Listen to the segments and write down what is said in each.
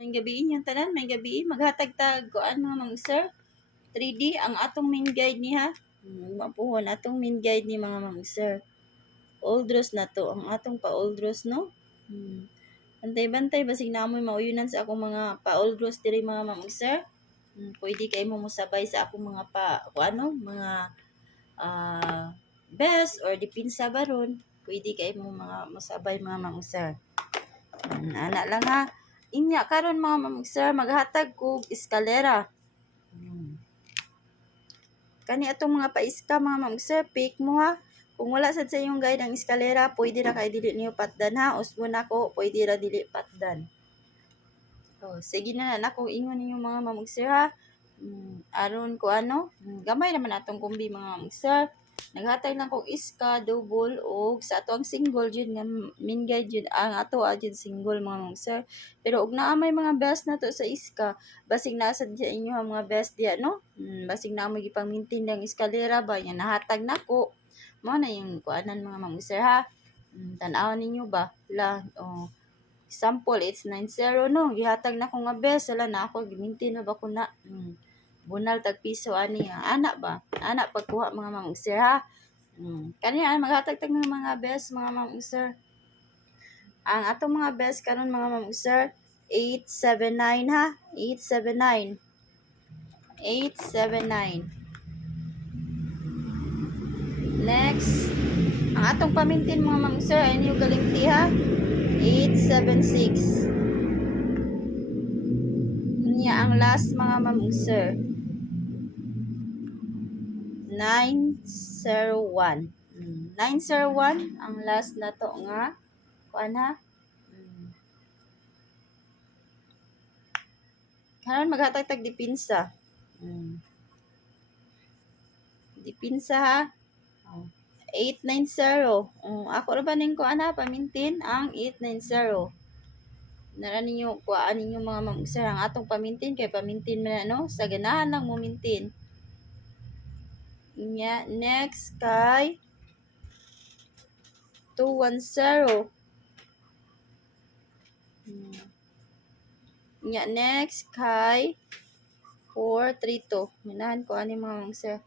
May gabiin yung tanan, may gabiin. Maghatag tag kuan mga mang sir. 3D ang atong main guide niya. Mapuhon atong main guide ni mga mang sir. Oldros na to. Ang atong pa-oldros, no? Bantay-bantay, basig na amoy mauyunan sa akong mga pa-oldros diri mga mang sir. Pwede kayo mo musabay sa akong mga mga best or dipinsa baron. Pwede kayo mo mga musabay mga mang sir. Ana lang ha. Inya karon mga mamang sir, maghatag kog eskalera. Kani atong mga paiska mga mamang sir, pick mo ha. Kung wala sad sa inyong guide ang eskalera, pwede ra kay dili niyo patdan ha. Usbo nako, pwede ra dili patdan. Sige na akong ingon ninyo mga mamang sir ha. Aron ko ano, gamay naman atong kumbi mga mamang sir. Naghatag lang kong iska, double, o sa ato ang single jud nga main guide jud ang ato jud single mga mamang sir. Pero og naa may mga best na to sa iska, basig nasa sa inyo ang mga best diya no. Basig na mo gipang-maintain ang eskalera ba nya nahatag nako. Mao na yung kuanan mga mamang sir ha. Tan-aw ninyo ba? Example, it's 90 no. Gihatag na ko nga best, wala na ako gimintin na ba ko na. Bunal tag piso ani ana ba? Ana pagkuha mga mamang sir ha. Kaniya maghatag tag mga best mga mamang sir. Ang atong mga best karon mga mamang sir 879 ha. 879. 879. Next, ang atong pamintin mga mamang sir ay niyo galimti ha. 876. Niya ang last mga mamang sir. 901. 901 ang last na to nga kuan ha. Karon maghatag tag dipinsa. Dipinsa ha. 890. Ako ra ba ning kuan ha pamintin ang 890. Nara ninyo kuan ninyo mga mamsir ang atong pamintin kay pamintin man no sa ganahan lang mo mintin. Nya next kay 210. Nya next kay 432. Ganahan ko ani mga mamsir.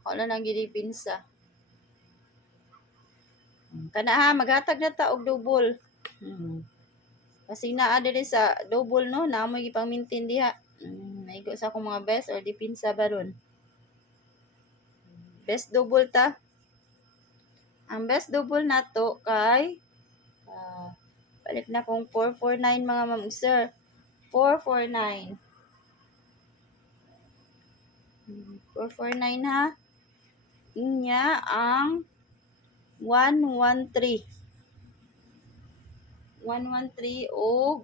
Ako na lang gidi pinsa. Kana ha maghatag na ta og double. Kasi naa diri sa double no, na mo gipang-maintain diha. Naigo sa akong mga best or dipinsa baron. Best double ta. Ang best double nato kay balik na kong 449 mga ma'am sir. 449. 449 ha. Inya ang 113. 113 o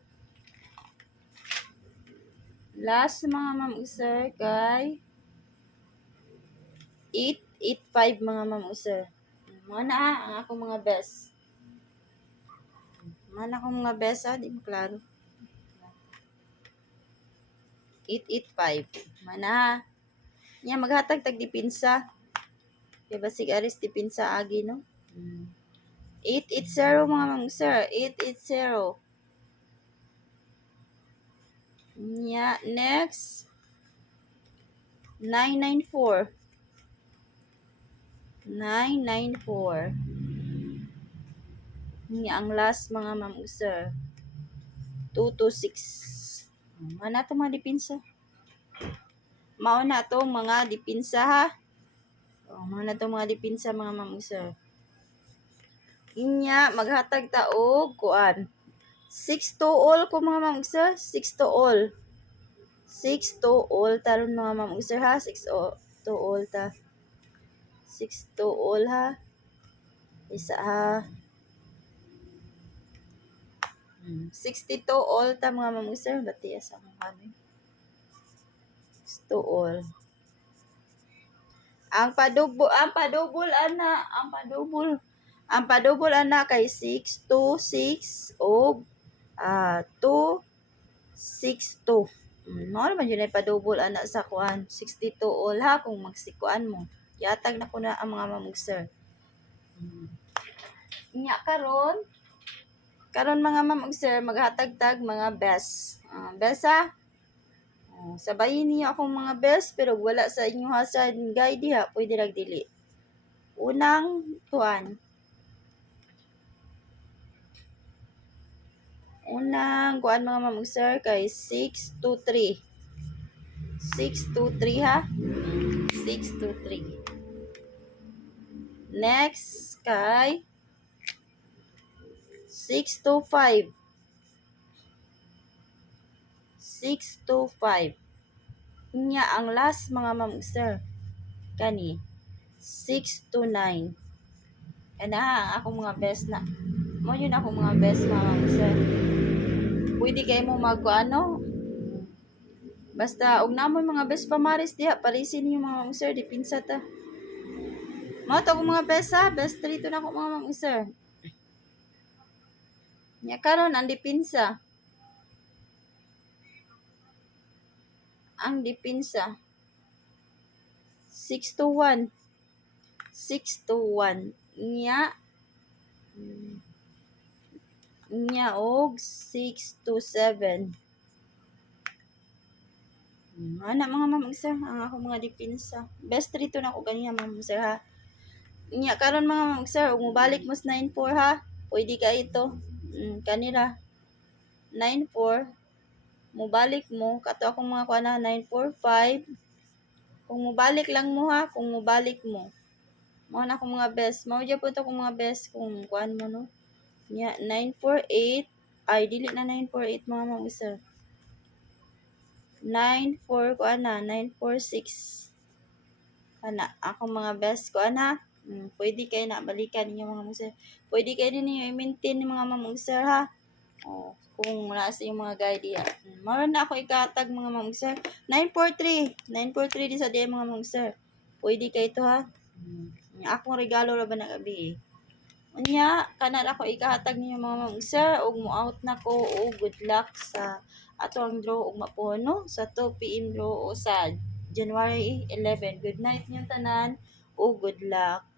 last mga ma'am sir kay 885 mga ma'am sir. Mga na ang akong mga best. Mga akong mga best ha, di mo klaro. 885. Mana ha. Nya maghatag tag dipinsa. Kaya basig aris dipinsa agi no. 880 mga ma'am sir. 880. Nya next 994. 994. Nya ang last mga ma'am sir 226. Mana to mga dipinsa? Mao na to mga dipinsa ha. Mao na to mga dipinsa mga ma'am sir. Inya maghatag ta og kuan. 6 to all ko mga ma'am sir. 6 to all. 6 to all taron mga ma'am sir ha. 6 to all ta. 6 to all ha. Isa ha. 62 all ta mga ma'am sir. Bati asa akong kami. 6 to all. Ang padubol ana kay 6 to 6 o 2 6 to. Mao naman yun ay padubol ana sa kuan 62 all ha kung magsikuan mo. Yatag na ko na ang mga mamug sir. Nya karon Karon mga ma'am ug sir, maghatag-tag mga best. Best ha? Sabayin niyo akong mga best, pero wala sa inyo ha sa guide diha, pwede rag dili. Unang kuan. Unang kuan mga ma'am ug sir kay 623. 623 ha? 623. Next kay 625. 625. Nya ang last mga ma'am ug sir kani 629. Kana ang akong mga best na. Mo yun akong mga best mga ma'am ug sir. Pwede kay mo magkuano. Basta og namoy mga best pamaris diha, palisin niyo mga ma'am ug sir, dipinsa ta. Mao to akong mga best ha, best 3 to na ako mga ma'am ug sir. Nya karon ang dipinsa. Ang dipinsa 621. 621 nya og 627. Ana mga ma'am ug sir, ang ako mga dipinsa. Best 3 to na ako ganiya ma'am ug sir ha. Nya karon mga ma'am ug sir, ug mobalik mo sa 94 ha. Pwede ka ito. Kanira 94. Mobalik mo kato akong mga kuan na 945. Kung mobalik lang mo ha, kung mobalik mo. Mao na akong mga best. Mao gyud po to akong mga best kung kuan mo no. Nya 948. Ay dili na 948 mga ma'am ug sir. 94 ko ana 946. Ana ako mga best ko ana. Pwede kay na balikan ninyo mga ma'am sir. Pwede kay din niyo i-maintain ni mga ma'am sir ha. Kung wala sa yung mga guide diya. Mao na ako ikatag mga ma'am sir. 943. 943 di sa diya mga ma'am sir. Pwede kay ito ha. Akong regalo ra ba na gabi. Unya kana ako ikahatag ninyo mga ma'am sir ug mo out na ko og good luck sa ato ang draw ug mapuno sa 2 PM draw o sa January 11. Good night niyo tanan ug good luck.